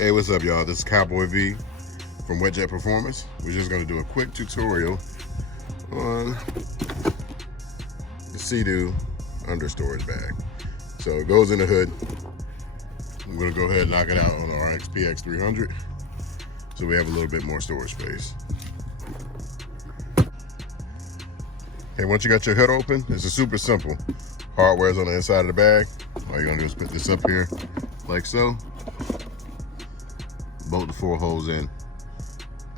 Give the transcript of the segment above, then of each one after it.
Hey, what's up, y'all? This is Cowboy V from Wetjet Performance. We're just going to do a quick tutorial on the Seadoo under storage bag. So it goes in the hood. I'm going to go ahead and knock it out on the RXPX300 so we have a little bit more storage space. Okay, once you got your hood open, this is super simple. Hardware's on the inside of the bag. All you're going to do is put this up here like so. Bolt the 4 holes in,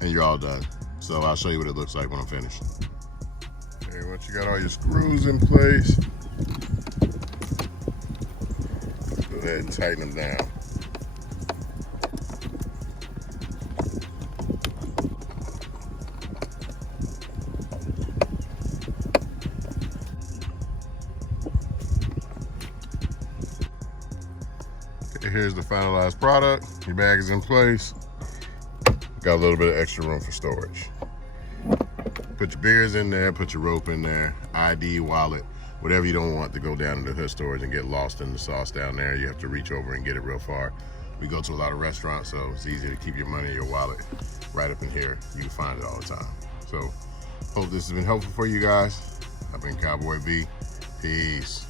and you're all done. So I'll show you what it looks like when I'm finished. Okay, once you got all your screws in place, go ahead and tighten them down. Okay, here's the finalized product. Your bag is in place. Got a little bit of extra room for storage. Put your beers in there, put your rope in there, ID, wallet, whatever you don't want to go down in the hood storage and get lost in the sauce down there. You have to reach over and get it real far. We go to a lot of restaurants, so it's easy to keep your money in your wallet right up in here. You can find it all the time. So, hope this has been helpful for you guys. I've been Cowboy V. Peace.